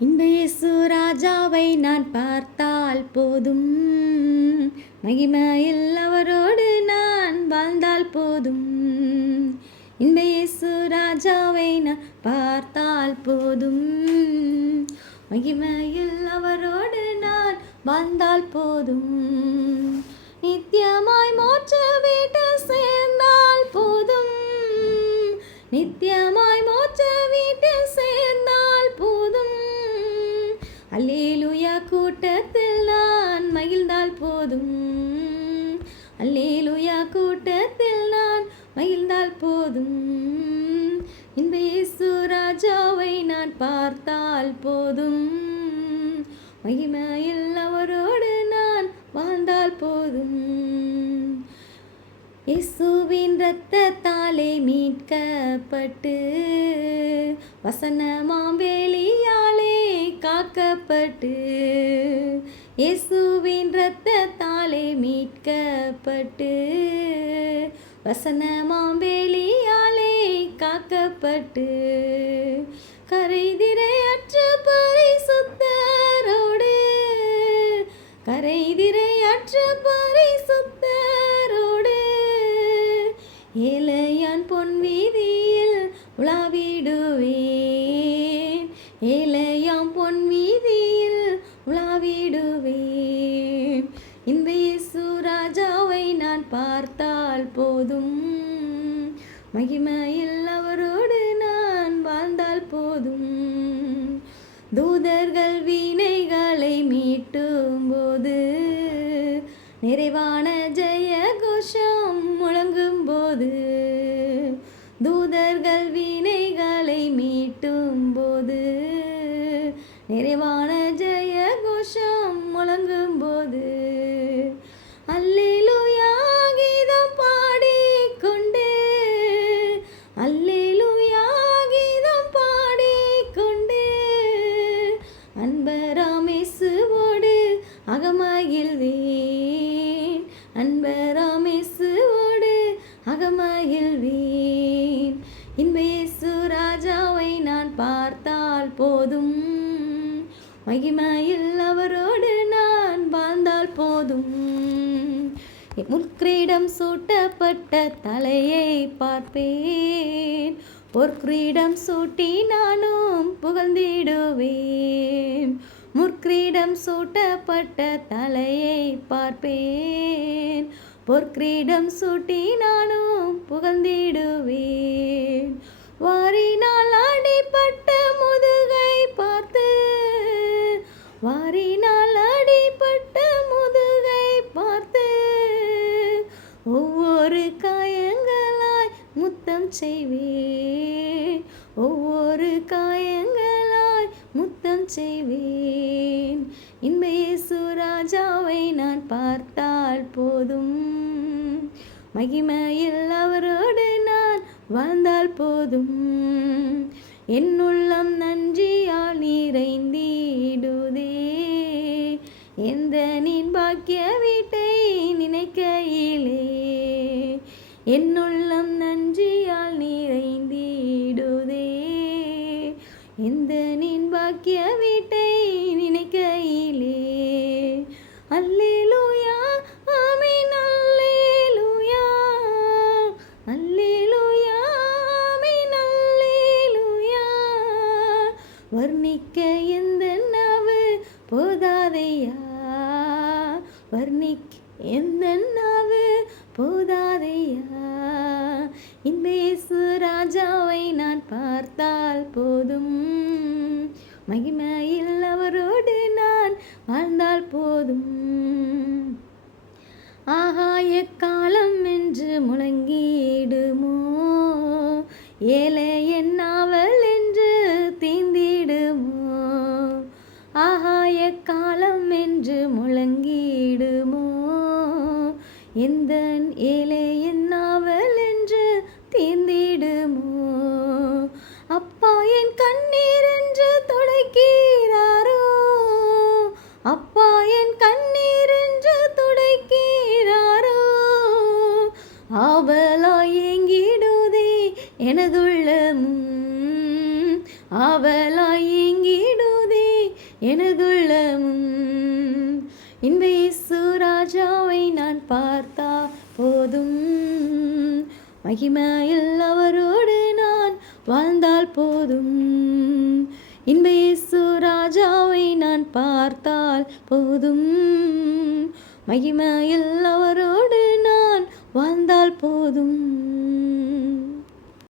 இன்ப இயேசு ராஜாவை நான் பார்த்தால் போதும், மகிமையில் அவரோடு நான் வாழ்ந்தால் போதும். இன்ப இயேசு ராஜாவை நான் பார்த்தால் போதும், மகிமையில் அவரோடு நான் வாழ்ந்தால் போதும். நித்தியமாய் மோட்ச வீட்டில் சேர்ந்தால் போதும், நித்தியமாய் மோட்ச வீட்டில் சேர்ந்தால் போதும். அல்லேலூயா கூட்டத்தில் நான் மகிழ்ந்தால் போதும், அல்லேலூயா கூட்டத்தில் நான் மகிழ்ந்தால் போதும். இன்ப இயேசு ராஜாவை நான் பார்த்தால் போதும், மகிமையில் அவரோடு நான் வாழ்ந்தால் போதும். இயேசுவின் இரத்தத்தாலே மீட்கப்பட்டு, வசனமாம் வேலியாலே காக்கப்பட்டு. இயேசுவின் இரத்தத்தாலே மீட்கப்பட்டு, வசனமாம் வேலியாலே காக்கப்பட்டு. கரைதிரையற்ற பரிசுத்தரோடு, கரைதிரையற்ற பரிசுத்தரோடு ஏழையான் பொன் வீதியில் உலாவிடுவேன், ஏழையாம் பொன் வீதியில் உலாவிடுவேன். இன்ப இயேசு ராஜாவை நான் பார்த்தால் போதும், மகிமையில் அவரோடு நான் வாழ்ந்தால் போதும். தூதர்கள் வீணைகளை மீட்டும் போது, நிறைவான ஜெய கோஷம் முழங்கும் போது. தூதர்கள் வீணைகளை மீட்டும் போது, நிறைவான ஜெய கோஷம் முழங்கும் போது. அல்லேலூயா கீதம் பாடிக்கொண்டு, அல்லேலூயா கீதம் பாடிக்கொண்டு, அன்பராம் இயேசுவோடு அகமகிழ்வேன், அன்பராம் இயேசுவோடு அகமகிழ்வேன். இன்ப இயேசு ராஜாவை நான் பார்த்தால் போதும், மகிமையில் அவரோடு நான் வாழ்ந்தால் போதும். முற்கிரீடம் சூட்டப்பட்ட தலையை பார்ப்பேன், பொற்கிரீடம் சூட்டி நானும் புகழ்ந்திடுவேன். முற்கிரீடம் சூட்டப்பட்ட தலையை பார்ப்பேன், பொற்கிரீடம் சூட்டி நானும் புகழ்ந்திடுவேன். வாரினால் அடிபட்ட முதுகை பார்த்து, வாரினால் அடிபட்ட முதுகை பார்த்து, ஒவ்வொரு காயங்களாய் முத்தம் செய்வேன், ஒவ்வொரு காயங்களாய் முத்தம் செய்வேன். இன்ப இயேசு ராஜாவை நான் பார்த்தால் போதும், மகிமையில் அவரோடு நான் வாழ்ந்தால் போதும். என் உள்ளம் நன்றியால் நிறைந்திடுதே, எந்த நின் பாக்கிய வீட்டை நினைக்கையிலே. என் உள்ளம் நன்றியால் நிறைந்திடுதே, எந்த நின் பாக்கிய வீட்டை நினைக்கையிலே. அல்லேலூயா ஆமென், அல்லேலூயா, அல்லேலூயா ஆமென், அல்லேலூயா. வர்ணிக்க எந்த நாவு போதாதையா, வர்ணிக்க எந்த நாவு போதாதையா. இன்ப இயேசு ராஜாவை நான் பார்த்தால் போதும், மகிமையில் அவரோடு நான் வாழ்ந்தால் போதும். ஆகாய காலம் என்று முழங்கிடுமோ, ஏழை என் நாவல் என்று தீந்திடுமோ. ஆகாய காலம் என்று முழங்கிடுமோ, எந்த ஏழை என் நாவல் என்று தீந்திடுமோ. அப்பா என் கண்ணீர் என்று துடைக்கிறாரோ, அப்பா என் கண்ணீர் என்று துடைக்கிறாரோ. ஆவலாய் ஏங்கிடுதே எனதுள்ளமும், ஆவலாய் ஏங்கிடுதே எனதுள்ளமும். இன்ப இயேசு ராஜாவை நான் பார்த்தா போதும், மகிமையில் அவரோடு நான் வாழ்ந்தால் போதும். இன்ப இயேசு ராஜாவை நான் பார்த்தால் போதும், மகிமையில் அவரோடு நான் வாழ்ந்தால் போதும்.